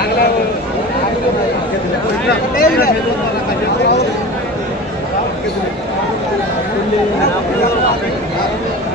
ಆಗ್ಲಾ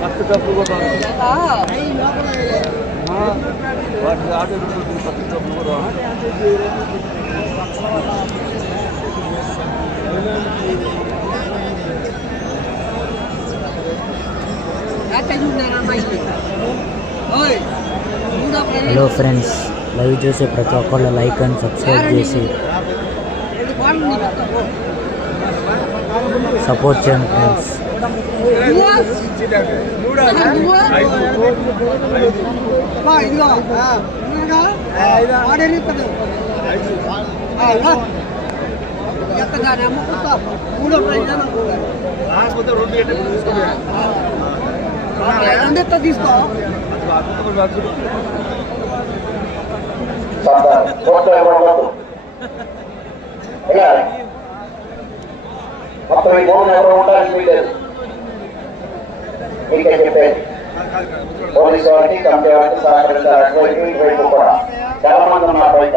first డబ్బు కూడా వాటి ఆటో ఫస్ట్ డబ్బు కూడా. హలో ఫ్రెండ్స్ లైవ్ చూసే ప్రతి ఒక్కళ్ళు లైక్ అండ్ సబ్స్క్రైబ్ చేసి సపోర్ట్ చేయండి ఫ్రెండ్స్ తీసుకో ఫోటో ఇవ్వకూడదు ఇలా మొత్తం ఈ భూమిని ఎవరు ఉండడానికి వీలేదు మీకే చెప్పేది పోలీసు వారికి కమిటీ వారికి సహకరించాలి అటువైపు ఇటువైపు కూడా చాలా మంది ఉన్నారు బయట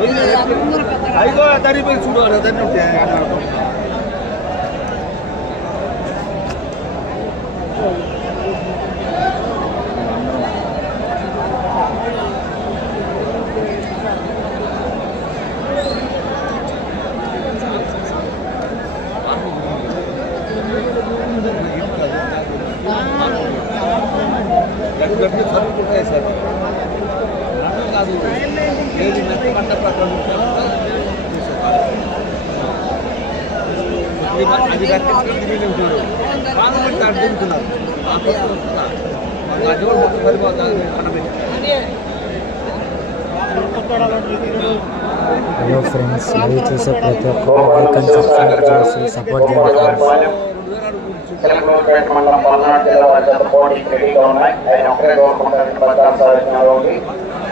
అడ్డుకుంటున్నారు అటువంటి సరిపోతుంది హలో ఫ్రెండ్స్ లైవ్ చూసే ప్రతి ఒక్కళ్ళు లైక్ అండ్ సబ్స్క్రైబ్ చేసి సపోర్ట్ చేయండి ఫ్రెండ్స్ ఆయన ఒకరే కోరుకుంటారని ప్రచార సాధించిన ఉంది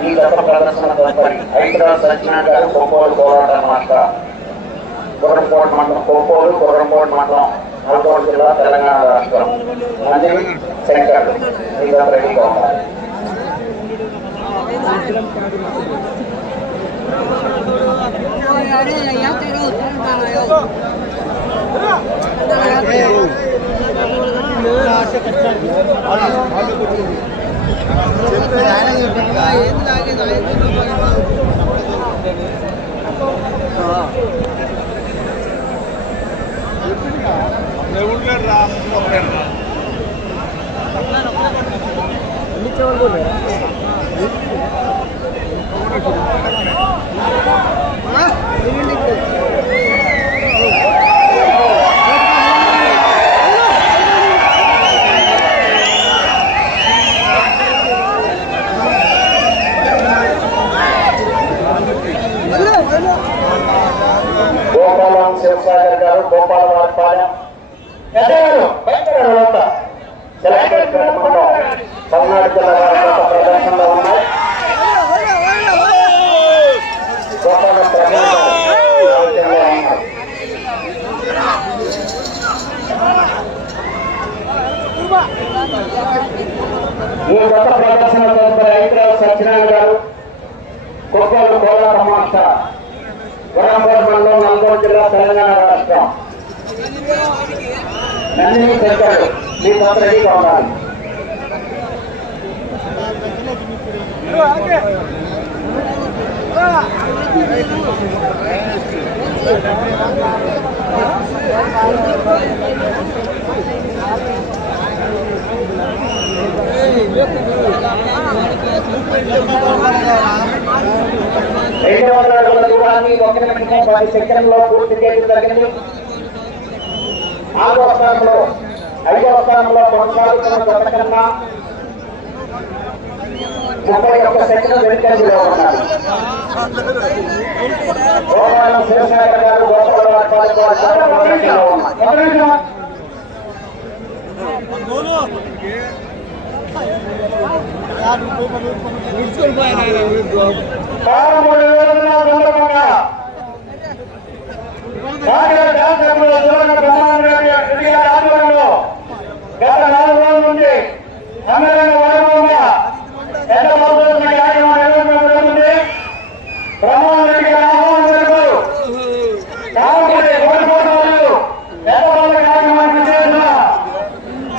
ఈ రథ ప్రదర్శన తప్పని ఐదవ సత్యనారాయణ కొప్పోలు పోరాటం మాత్ర గుర్రంకోట మండలం కొప్పోలు గుర్రంకోట మండలం నల్గొండ జిల్లా తెలంగాణ రాష్ట్రం మందిరి శంకర్లు ఇంకా రెడీగా ఉండాలి ఆశ కట్టాలి नीचे Bapak-bapak, saya akan berikan kepada Anda. Bapak-bapak, saya akan berikan kepada Anda. Bapak-bapak, saya akan berikan kepada Anda. Bapak-bapak, saya akan berikan kepada Anda. Warangal మండలం నల్గొండ జిల్లా తెలంగాణ రాష్ట్రం నందిని శంకర్ మీ పత్ర Thank you. రెండు వందల అడుగుల దూరాన్ని ఒక నిమిషం పది సెకండ్లో పూర్తి చేయడం జరిగింది నాలుగవ స్థానంలో ఐదవ స్థానంలో కొనసాగుతున్న జత కన్నా ముప్పై ఒక్క సెకండ్ వెనుకంజలో ఉన్నారు గోపాలం శివసాగర్ గారు గోపాల వారి ఉన్నారు గత నాలుగు రోజుల నుండి అమెరికా వైభవంగా పెద్ద మొత్తంలో కార్యక్రమం నిర్వహించడం జరుగుతుంది బ్రహ్మాండ రెడ్డి గారి ఆహ్వానం మేరకు కాకపోతే కోరుకోవడాలు పెద్ద మొత్తం కార్యక్రమాన్ని చేసిన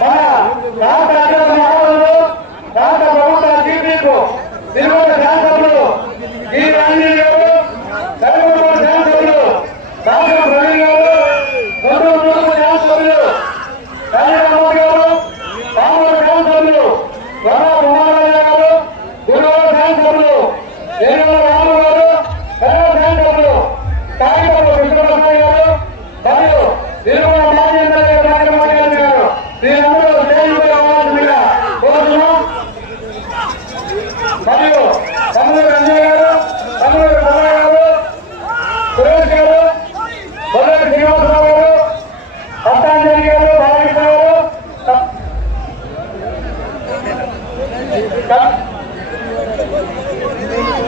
మన రాష్ట్ర అధ్యక్షుల ఆహ్వానంలో రాష్ట్ర ప్రభుత్వ జీపీకు తిరుమల శాసనసభలో ఈ రాజీవ్ గారు చంద్రబాబు శాసనసభ్యులు రాష్ట్ర ప్రవీణ్ గారు చంద్రబాబు శాసనసభ్యులు చంద్రబాబు గారు కాంగ్రెస్ శాసనసభ్యులు వరా కుమారయ్య గారు తిరుమల శాసనసభ్యులు తిరుమల రాము గారు కన్నడ శాసనసభ్యులు కాగితపు కృష్ణప్రసాద్ గారు మరియు తిరుమల మాజీ ఎమ్మెల్యే రాజమోహన్ గారు వీరందరూ స్టేజ్పై రావాల్సిందిగా కోరుతున్నాం మరియు తమ్ముడు రంజయ్ గారు తమ్ముడు రమణ గారు సురేష్ గారు కొల్లూరి శ్రీనివాసరావు గారు పట్టాంజలి గారు బాలకృష్ణ గారు త- త-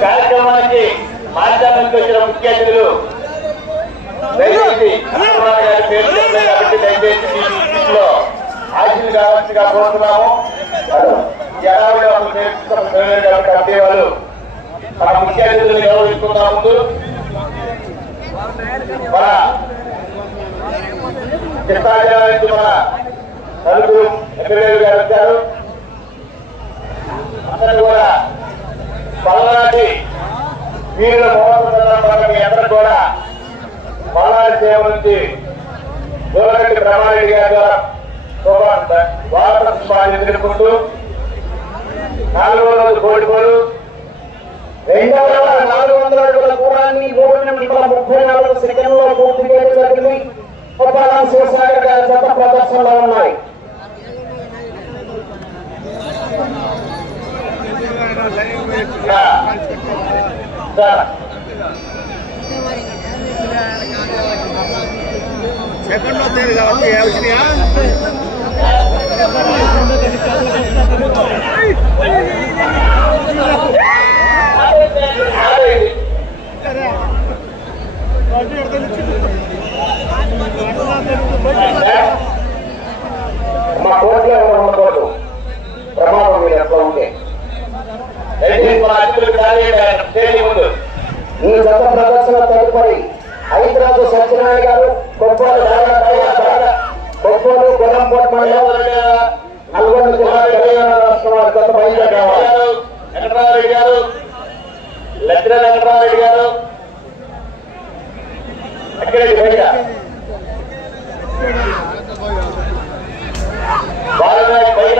కార్యక్రమానికి మాధ్యమానికి వచ్చిన ముఖ్య అతిథులు దయచేసి అన్నమాన గారి పేరు చెప్పలేదు కాబట్టి దయచేసి మీ ఇంట్లో హాజరు కావాల్సిగా కోరుతున్నాము జనాభా అసలు నేర్చుకున్నారు కాబట్టి కమిటీ వాళ్ళు మన ముఖ్య అతిథులను గౌరవించుకుందాం ముందు మన కృష్ణా జిల్లా నుంచి మన నలుగురు ఎమ్మెల్యేలు గారు వచ్చారు అందరూ కూడా పల్నాటి వీరుల మహోత్సవం మీ అందరూ కూడా పల్నాడు సేవ నుంచి దూరగట్టి బ్రహ్మారెడ్డి గారి ద్వారా వారసత్వాన్ని నాలుగో రోజు కోడిపోలు రెండవ నాలుగు వందల అడుగుల దూరాన్ని మూడు నిమిషాల ముప్పై నాలుగు సెకండ్లో పూర్తి చేయడం జరిగింది. గోపాలం శివసాగర్ గారి ప్రదర్శనలో ఉన్నాయి. సార్ సెకండ్లో తేలి కాబట్టి వచ్చినాయా మా కోట్లో ఉండకూడదు ప్రమాదం మీరు ఎట్లా ఉంటే దయచేసి మా అతిథులు ఖాళీ తేలి ముందు ఈ జత ప్రదర్శన తదుపరి హైదరాబాద్ సత్యనారాయణ గారు కొప్పలు కొప్పలు గుణంపట్ మండలం నల్గొండ జిల్లా తెలంగాణ రాష్ట్రం వారి గత బయలుదేరారు వెంకటరామరెడ్డి గారు లక్ష్మణ వెంకటరామరెడ్డి గారు అక్కడి బయట బాలరాజ్ బయట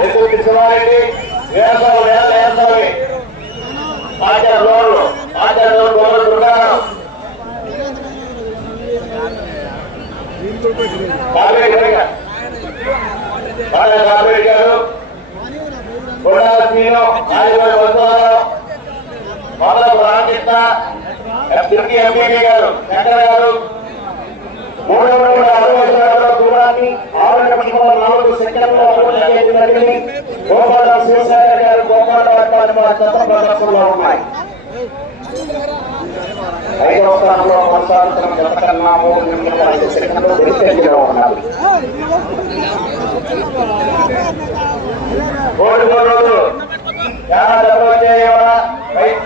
అలపాటి శివరాయ నెల్లూరి కృష్ణ వెంకటం సోమ ఆచార్యులు ఆచార్యులు గోడ దుర్గారావు కావేరి గారు బాగా కావేరి గారు కొడాల శ్రీను నాయుడు వసవరావు మొదలపు రామకృష్ణ తిరిగి ఎంపీ గారు శంకర గారు. మూడు వందల అరవై శాతాల దూరాన్ని ఆరు నిమిషముల నాలుగు సెకండ్ల పూర్తి చేయడం జరిగింది గోపాల శివసాగర్ గారు గోపాల వర్గాలు మా చెత్త ప్రదర్శనలో ఉన్నాయి. ఐదవ స్థానంలో కొనసాగుతున్న జత కన్నా మూడు నిమిషముల ఐదు సెకండ్లు వెనుకంజలో ఉన్నారు. కోడి రోజు చాలా డబ్బులు చేయవరా రైతు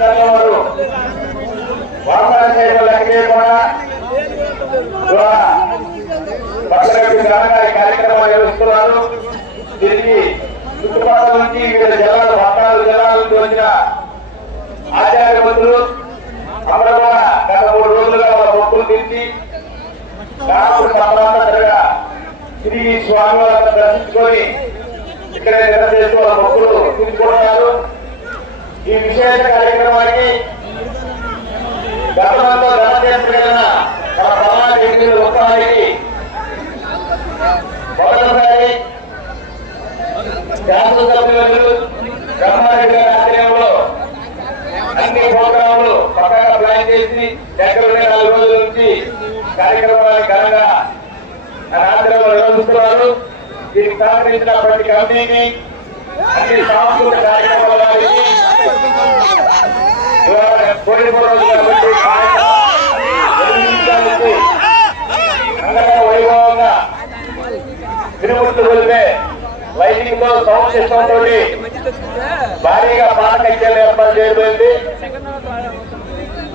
కార్యక్రమాలు నిర్వహిస్తున్నారు దీనికి చుట్టుపక్కల నుంచి వివిధ జిల్లాలు పట్టణాలు జిల్లాల నుంచి వచ్చిన ఆచార్య మంత్రులు అక్కడ కూడా గత మూడు రోజులుగా వాళ్ళ మొక్కులు తీర్చి రాముడు సమాంతరంగా తిరిగి స్వామి వారిని దర్శించుకొని ఇక్కడే నిర్వహిస్తూ వాళ్ళ మొక్కులు తీర్చుకుంటున్నారు ఈ విశేష కార్యక్రమానికి గతంలో ఘనచేసిన మన సమాజ వ్యక్తులు ఉత్సాహానికి మొదటిసారి శాసనసభ్యులు బ్రహ్మారెడ్డి గారి ఆధ్వర్యంలో అన్ని ప్రోగ్రాములు పక్కగా ప్లాన్ చేసి దగ్గర నాలుగు రోజుల నుంచి కార్యక్రమాన్ని ఘనంగా ఆధ్వర్యంలో నిర్వహిస్తున్నారు. దీనికి సహకరించిన ప్రతి కమిటీకి అన్ని సాంస్కృతిక కార్యక్రమాలకి వారికి కాబట్టి వైభవంగా తిరుమూర్తి వెళ్తే లైటింగ్తో సౌండ్ సిస్టమ్ తోటి భారీగా పాట ఏర్పాటు చేయబడింది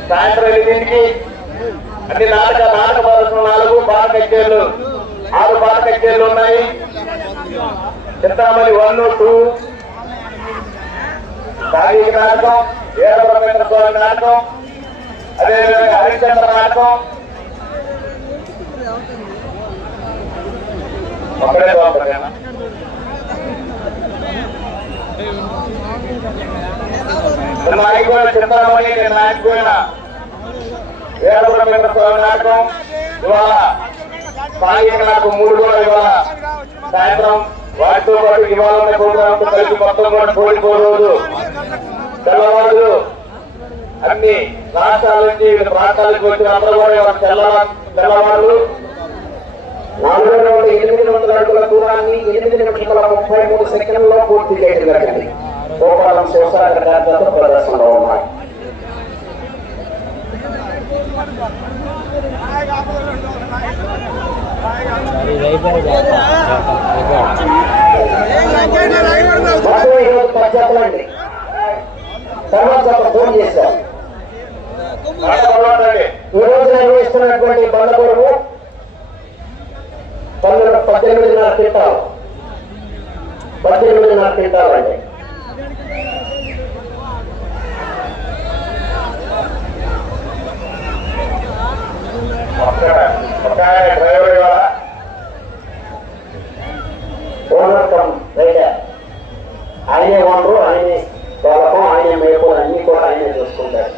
సాయంత్రం ఎనిమిదింటికి అన్ని నాటక నాటక ప్రదర్శన నాలుగు పాట కచేరీలు ఆరు పాట కచేరీలు ఉన్నాయి చింతామణి వన్ టూ సాంఘిక నాటకం వీరబ్రహ్మేంద్ర స్వామి నాటకం అదేవిధంగా హరిశ్చంద్ర నాటకం. ఒకటే బాగుంటుందేనా నిన్న నాయకుడు చింతామణి నేను నాయకుడిన వీరబ్రహ్మేంద్ర స్వామి నాటకం. ఇవాళ సాయంత్రం నాటకం మూడు గోడలు ఇవాళ సాయంత్రం వాటితో పాటు ఇవాళ ఉన్న కలిసి మొత్తం కూడా కోడి రోజు. తెల్లవారు అన్ని రాష్ట్రాల నుంచి వివిధ ప్రాంతాలకు వచ్చిన అందరూ కూడా ఇవాళ తెల్లవారు నాలుగు వందల ఎనిమిది వందల అడుగుల దూరాన్ని ఎనిమిది నిమిషముల ముప్పై మూడు సెకండ్లలో పూర్తి చేయడం జరిగింది. గోపాలం శివసాగర్ ప్రదర్శనలో ఉన్నాయి. వైభవ్ తర్వాత ఫోన్ చేశారు ఈ రోజు నిర్వహిస్తున్నటువంటి బండ పొరుగు పన్నెండు పద్దెనిమిదిన్నర క్వింటాలు పద్దెనిమిదిన్నర క్వింటాలు అండి డ్రైవర్ ఇవాళ ఓనర్ కమ్ రైటర్ ఆయనే ఓనరు ఆయనే వాళ్ళకం ఆయనే మేపు అన్ని కూడా ఆయనే చూసుకుంటారు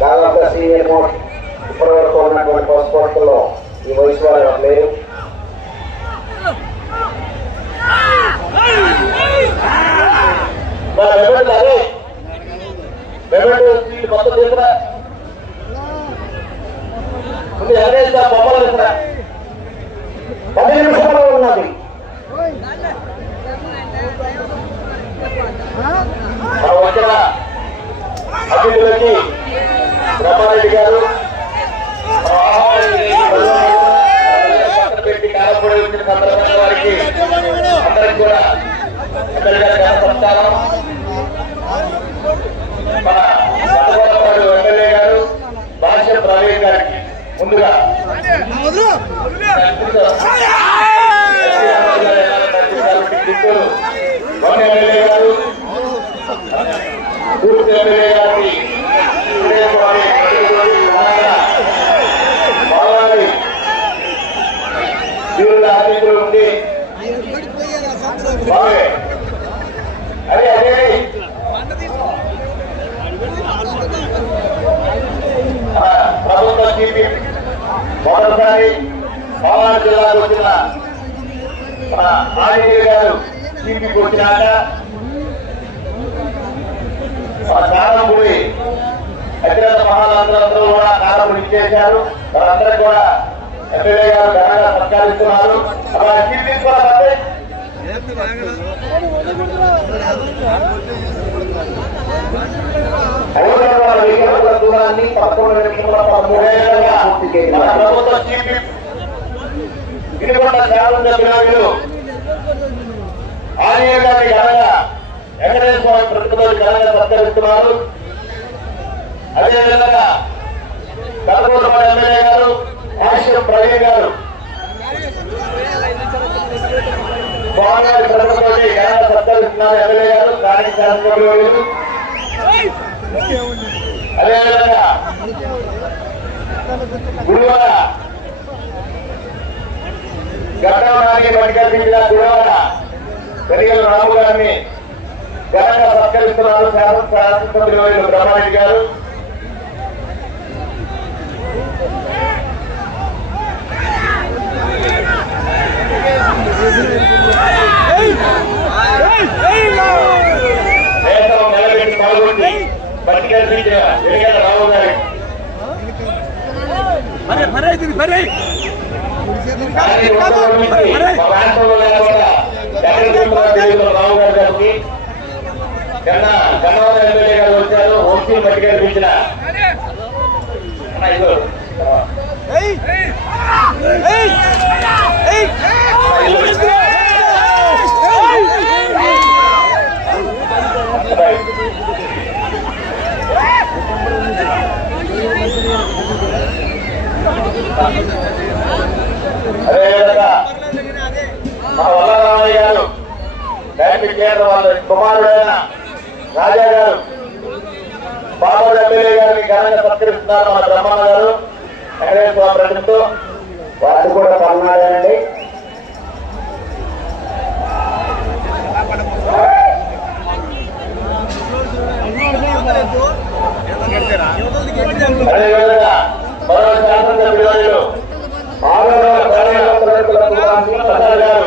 దాదాపు సీనియర్ మోస్ట్ ఇప్పటి వరకు ఉన్నటువంటి పాస్పోర్ట్లో ఈ వయసు వాళ్ళు ఎవరు లేరు మరి వెంబడి అదే వెంబడి సీట్ మొత్తం తీసుకురా ముందు ఎగరేస్తా బొమ్మలు తీసుకురా పది నిమిషాలు ఉన్నది మనం వచ్చిన అతిథులకి బ్రహ్మారెడ్డి గారు మన ఆహ్వానించి పక్కన పెట్టి కాలపడి వచ్చిన సందర్భంగా వారికి అందరికి కూడా ఎమ్మెల్యే గారి సత్కారం మన ఎమ్మెల్యే గారు భాష్యం ప్రవీణ్ గారికి ముందుగా ఎమ్మెల్యే గారు తూర్పు ఎమ్మెల్యే గారికి వీరుల ఉండి అదే అదే మన ప్రభుత్వ మొదటిసారి పల్నాడు జిల్లాకు వచ్చిన మన ఆంజనేయ గారు చీఫ్కి వచ్చినాక మన కారంపూడి అత్యంత మహాలందరూ కూడా కారంపూడి ఇచ్చేశారు. వారందరూ కూడా ఎమ్మెల్యే గారు ఘనంగా సత్కరిస్తున్నారు. అలా చీఫ్ తీసుకోవాలి ఐదవ వెయ్యి దూరాన్ని పదకొండు నిమిషముల పదమూడేళ్ళుగా చీఫ్ గారి ఘనంగా వెంకటేశ్వర స్వామి ప్రతిరోజు ఘనంగా సత్కరిస్తున్నారు అదేవిధంగా కలకూరు ఎమ్మెల్యే గారు ప్రవీణ్ గారు స్వామివారి ఘనంగా సత్కరిస్తున్నారు ఎమ్మెల్యే గారు స్థానిక శాసనసభ్యులు అదేవిధంగా గురువార గతంలోని మణికల్పించిన గురువార పెరిగల రాము గారిని ఘనంగా సత్కరిస్తున్నారు శాసనసభ్యులు బ్రహ్మారెడ్డి గారు దేశం నిలబెట్టి పాల్గొంది మణికల్పించిన పెరిగల రాము గారి. భరే భరే ఇది భరే కానీ ఉత్తరం నుంచి మా ప్రాంతంలో లేకుండా ఎక్కడ తిరుగుతున్నా తెలియదు రావు గారి గారికి కన్న కన్నవరం ఎమ్మెల్యే గారు వచ్చారు వంశీ బట్టి కనిపించిన అన్న అదేవిధంగా మా వల్లరామయ్య గారు డైరెక్ట్ కేంద్ర వాళ్ళ కుమారుడైన రాజా గారు బాబు ఎమ్మెల్యే గారిని ఘనంగా సత్కరిస్తున్నారు మన బ్రహ్మణ గారు. వెంకటేశ్వర ప్రజలతో వారు కూడా పల్నాడేనండి అదేవిధంగా మరో శాసనసభ్యులు ఆరున్నర కార్యకర్తలకు ప్రసాద్ గారు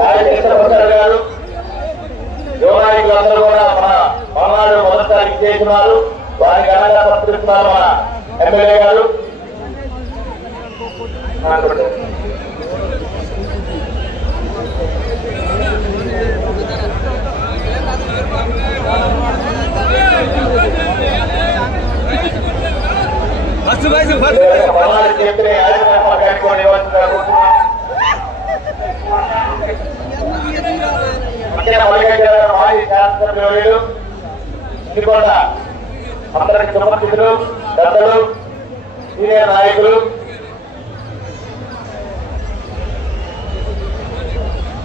రాజకృష్ణ ప్రసాద్ గారు యువనాయకులందరూ కూడా మన పల్నాడు మొదటిసారి చేస్తున్నారు వారి ఘనంగా సత్కరిస్తున్నారు మన ఎమ్మెల్యే గారు. ఫస్ట్ బైజ్ ఫస్ట్ పల్నాడు చెప్పిన కార్యక్రమాలు కట్టుకొని అక్కడ మాజీ శాసనసభ్యులు అందరికి సమర్థితులు పెద్దలు సీనియర్ నాయకులు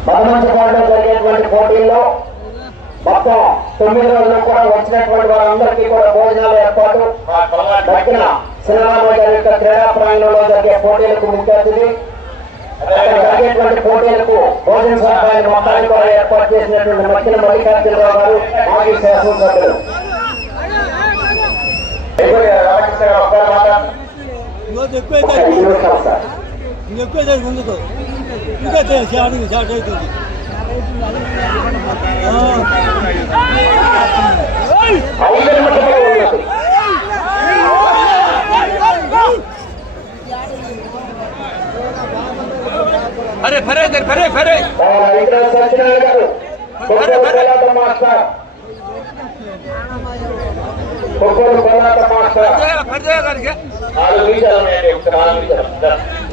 మరణించడానికి జరిగేటువంటి పోటీల్లో మొత్తం తొమ్మిది రోజులు కూడా వచ్చినటువంటి వారందరికీ కూడా భోజనాల ఏర్పాటు. దక్షిణ సినిమాలో జరిగే క్రీడా ప్రాంగణంలో జరిగే పోటీలకు ముఖ్య అతిథి జరిగేటువంటి పోటీలకు భోజన సహాయాన్ని మొత్తాన్ని కూడా ఏర్పాటు చేసినటువంటి మక్కిన మల్లికార్జునరావు గారు మాజీ శాసనసభ్యులు. ఎక్కువ ముందుకు. ఇంకా అడుగు షార్ట్ అవుతుంది. అరే ఫరే ఫరే ఫరే. కొత్తూరు కోలాట మాస్టర్ ఫరే గారికి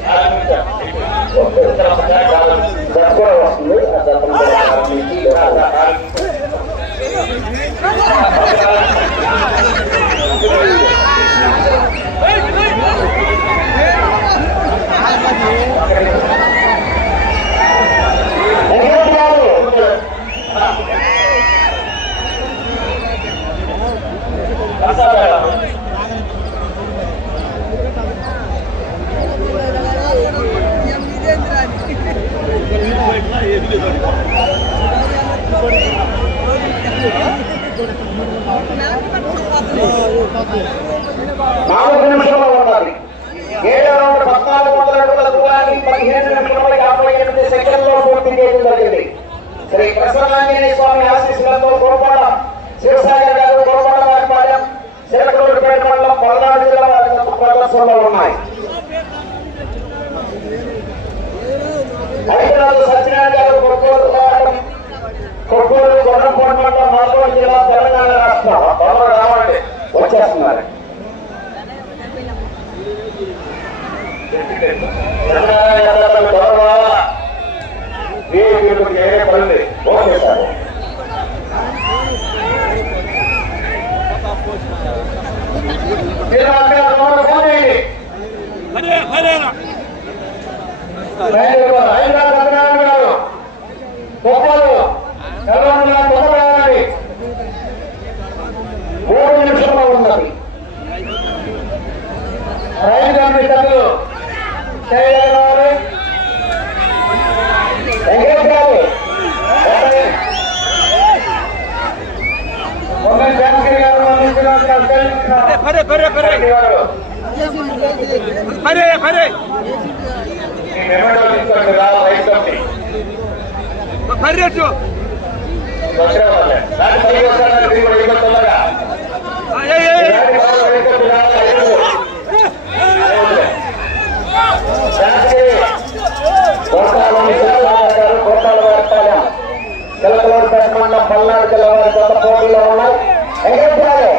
నాలుగు నిమిషాలు ఉన్నాయండి ఒక నాలుగు నిమిషాలు నాలుగు నిమిషాలు ఒక్క నిమిషం ఒకసారి నాలుగు నిమిషాలు. దశ కూడా వస్తుంది ఆ దశను కూడా ప్రారంభించి నాలుగు నిమిషాలు. నాలుగు నిమిషంలో ఉన్నది ఏడో రౌండ్ పద్నాలుగు వందల అడుగుల దూరాన్ని పదిహేను నిమిషంలో యాభై ఎనిమిది సెకండ్లో పూర్తి చేయడం జరిగింది శ్రీ ప్రసన్నాంజనేయ స్వామి ఆశీస్సులతో గోపాల శివసాగర్ గారు గోపాల వారిపాలెం శిరకూరుపేట మండలం పల్నాడు జిల్లా వారి యొక్క ప్రదర్శనలో ఉన్నాయి. హైదరాబాద్ సత్యనారాయణ గారు కొట్టూరు పోరాటం కొట్టూరు మండలం మాధవ జిల్లా తెలంగాణ రాష్ట్ర. తొందరగా రావండి. వచ్చేస్తున్నారు. Okay sir. మీరు అక్కడ తొందరగా ఫోన్ చేయండి హైదరాబాద్ సత్యనారాయణ గారు గొప్పలు తెలంగాణ మూడు నిమిషంలో ఉన్నది రైతు సభ్యులు వెంకటేష్ గారు పొంగల్ జానగిరి గారు అందించిన పరే పరే పరే గారు పరే పరే ఈ మెమోలో తీసుకోండి రా రైతు కమిటీ పర్యటు వచ్చే వాళ్ళే దాని పైకి వస్తారని మీరు కూడా ఇవ్వండి తొందరగా దాని పైకి రైతు కమిటీ రా, రైతు. జానగిరి గోపాలం శివసాగర్ గారు గోపాల వారిపాలెం చిలకలూరుపేట మండలం పల్నాడు జిల్లా వారి కొత్త పోటీలో ఉన్నాయి వెంకటేష్ గారు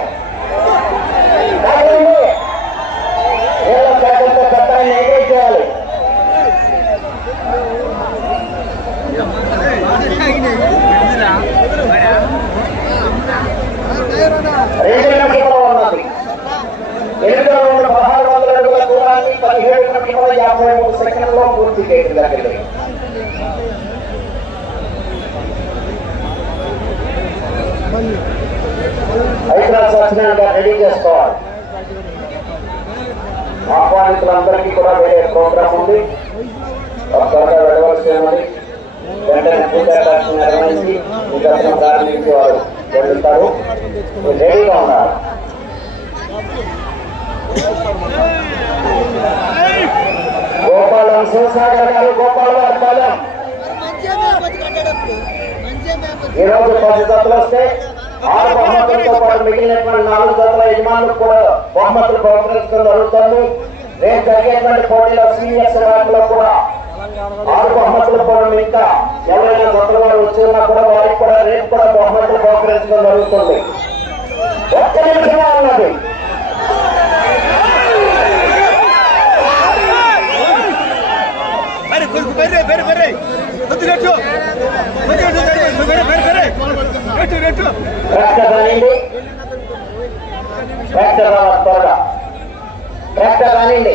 రాగండి. వీళ్ళ శాఖలతో చట్టాన్ని ఎంగేజ్ చేయాలి రెండు నిమిషంలో ఉన్నది ఎనిమిది వందల పదహారు వందల అడుగుల దూరాన్ని పదిహేడు నిమిషముల యాభై మూడు సెకండ్లో పూర్తి చేయడం జరిగింది హైదరాబాద్ సత్యనారాయణ రెడీ చేసుకోవాలి ఆహ్వానితులందరికీ కూడా వేరే ప్రోగ్రామ్ ఉంది త్వరగా వెళ్ళవలసి ఉన్నది వెంటనే పూజా కార్యక్రమం నిర్వహించి ఈ దర్శనం జరుగుతారు రెడీగా ఉన్నారు. గోపాలం శివసాగర్ గారు గోపాల వారిపాలెం ఈ రోజు పది జతలు వస్తే ఆరు బహుమతులతో పాటు మిగిలినటువంటి నాలుగు జతల యజమానులు కూడా బహుమతులు బహుకరించడం జరుగుతుంది. రేపు జరిగేటువంటి పోటీలో సీనియర్స్ ర్యాంకులో కూడా ఆరు బహుమతులు కూడా ఇంకా ఎవరైనా జతల వారు వచ్చి ఉన్నా కూడా వారికి కూడా రేపు కూడా బహుమతులు బహుకరించడం జరుగుతుంది. ఒక్క పరే కొడుకు పరే పరే పరే కొద్ది రెట్టు కొద్ది రెట్టు పరే పరే పరే రెట్టు రెట్టు ట్రాక్టర్ రానిండి ట్రాక్టర్ రావాలి త్వరగా. ట్రాక్టర్ రానిండి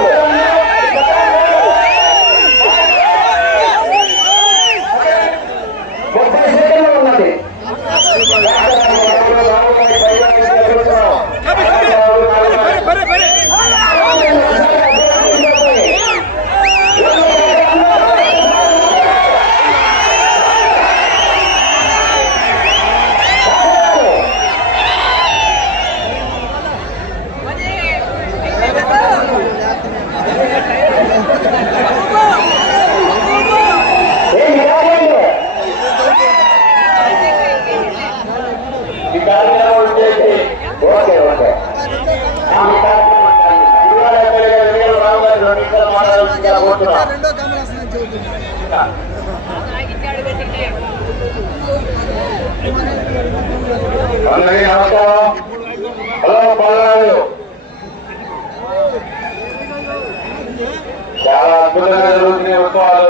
ముప్పై సెకండ్లు ఉన్నది పరే పరే పరే ఏం రాగండి ఈ కార్యక్రమం చేసి ఓకే ఓకే ఆ, ఈ కార్యక్రమం కాదు. ఇవాళ ఎమ్మెల్యే గారు వీరు రావు గారు రెండు నిమిషాలు మాట్లాడాల్సిందిగా కోరుతున్నాం. అందరికీ నమస్కారం హలో పల్నాడు చాలా అద్భుతంగా జరుగుతున్నాయి ఉత్సవాలు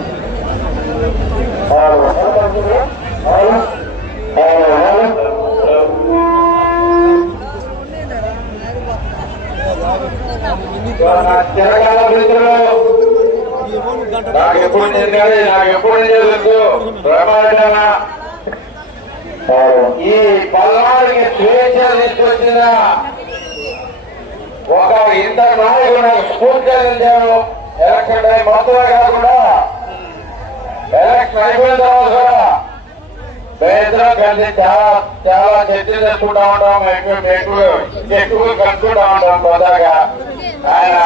నాకు ఎప్పుడు చెందాలి నాకు ఎప్పుడు చేయలేదు ఈ పల్నాడికి స్వేచ్ఛలు తీసుకొచ్చిన ఒక ఇద్దరు నాయకులు నాకు స్ఫూర్తి అందించారు ఎలక్షన్ టైం మాత్రమే కాకుండా ఎలక్షన్ అయిపోయిన తర్వాత కూడా మేమిద్దరం కలిసి చాలా చాలా చర్చలు చేసుకుంటా ఉంటాం ఎక్కువ ఎక్కువ ఎక్కువ కలుసుకుంటా ఉంటాం కొత్తగా ఆయన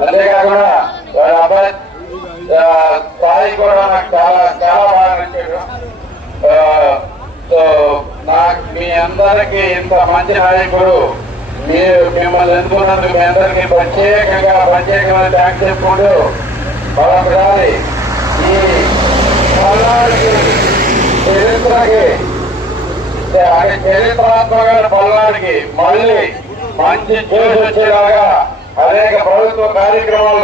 అంతేకాకుండా వాళ్ళ అబ్బాయి స్థాయి కూడా నాకు చాలా చాలా బాగా నచ్చాడు సో నాకు మీ అందరికీ ఇంత మంచి నాయకుడు మీరు మిమ్మల్ని ఎందుకున్నందుకు మీ అందరికీ ప్రత్యేకంగా ప్రత్యేకమైన థ్యాంక్స్ చెప్పుకుంటూ మరొకసారి ఈ చరిత్రకి చరిత్రాత్మకమైన పల్నాడికి మళ్ళీ మంచి చేసి వచ్చేలాగా అనేక ప్రభుత్వ కార్యక్రమాలు